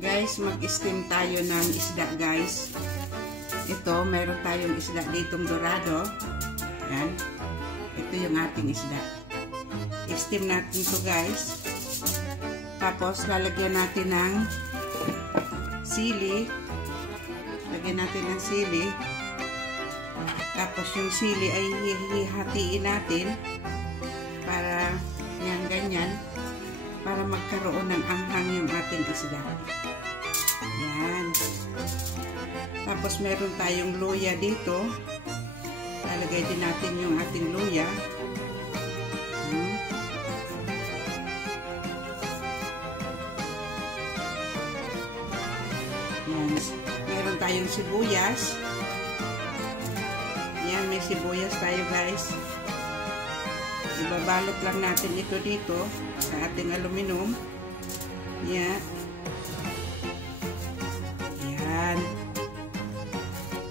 Guys, mag-steam tayo ng isda, guys. Ito, meron tayong isda ditong dorado. Yan. Ito yung ating isda. I-steam natin to, guys. Tapos, lalagyan natin ng sili. Lagyan natin ng sili. Tapos, yung sili ay hihatiin natin para yan, ganyan. Para magkaroon ng anghang yung ating isda. Yan. Tapos meron tayong luya dito. Lalagay din natin yung ating luya. Yan. Meron tayong sibuyas. Yan, may sibuyas tayo, guys. Ibabalot lang natin ito dito sa ating aluminum. Yan. Yan.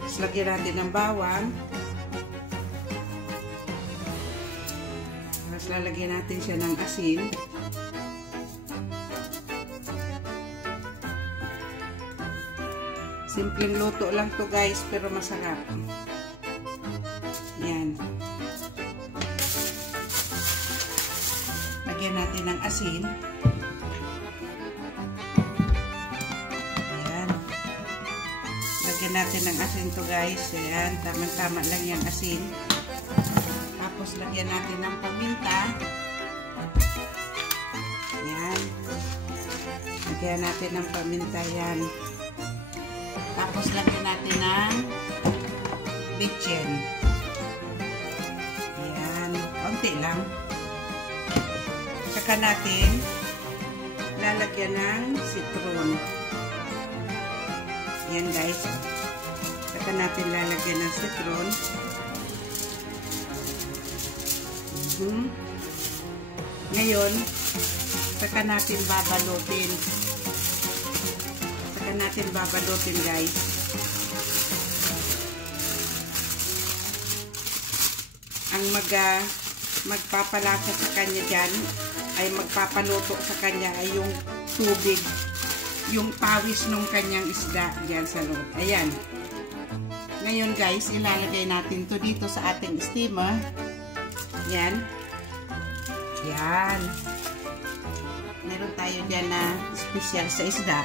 Tapos lagyan natin ng bawang. Tapos lalagyan natin siya ng asin. Simpleng luto lang to, guys, pero masarap. Yan. Lagyan natin ng asin. Ayan. Lagyan natin ng asin to, guys. Ayan. Tama-tama lang yung asin. Tapos lagyan natin ng paminta. Ayan. Lagyan natin ng paminta. Ayan. Tapos lagyan natin ng bitchin. Ayan. Konti lang. Saka natin lalagyan ng citron. Yan, guys. Saka natin lalagyan ng citron. Ngayon, saka natin babalutin. Saka natin babalutin, guys. Ang magpapalasa sa kanya dyan, ay magpapaluto sa kanya ay yung tubig, yung pawis ng kanyang isda dyan sa loob. Ayan. Ngayon, guys, ilalagay natin to dito sa ating steamer. Yan. Yan. Meron tayo dyan na special sa isda.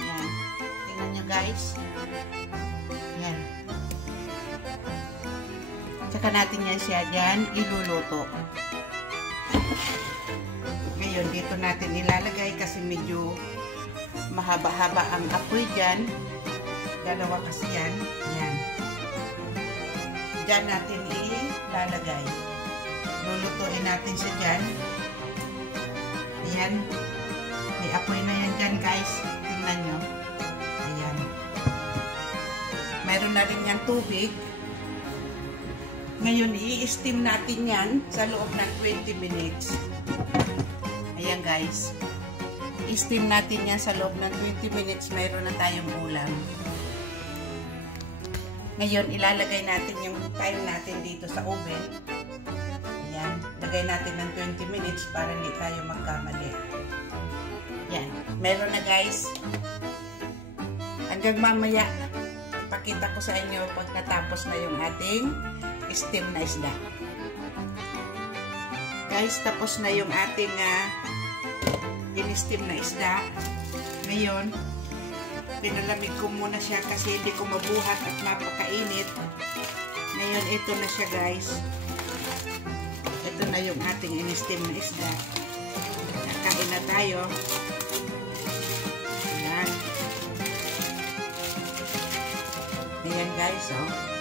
Yan. Tingnan nyo, guys. Yan. Tsaka natin yan siya dyan iluluto. Ngayon, dito natin ilalagay kasi medyo mahaba-haba ang apoy dyan. Dalawa kasi yan. Yan. Dyan natin ilalagay. Lulutuin natin siya dyan. Ayan. May apoy na yan dyan, guys. Tingnan nyo. Ayan. Mayroon na rin yan tubig. Ngayon, i-steam natin yan sa loob ng 20 minutes. Ayan, guys. I-steam natin yan sa loob ng 20 minutes. Mayroon na tayong ulam. Ngayon, ilalagay natin yung time natin dito sa oven. Ayan. Lagay natin ng 20 minutes para hindi tayo magkamali. Ayan. Meron na, guys. Hanggang mamaya, ipakita ko sa inyo pag natapos na yung ating steam na isda. Guys, tapos na yung ating in-steam na isda. Ngayon, pinalamig ko muna siya kasi hindi ko mabuhat at napakainit. Ngayon, ito na siya, guys. Ito na yung ating in-steam na isda. Nakain na tayo. Ayan. Ayan, guys, oh.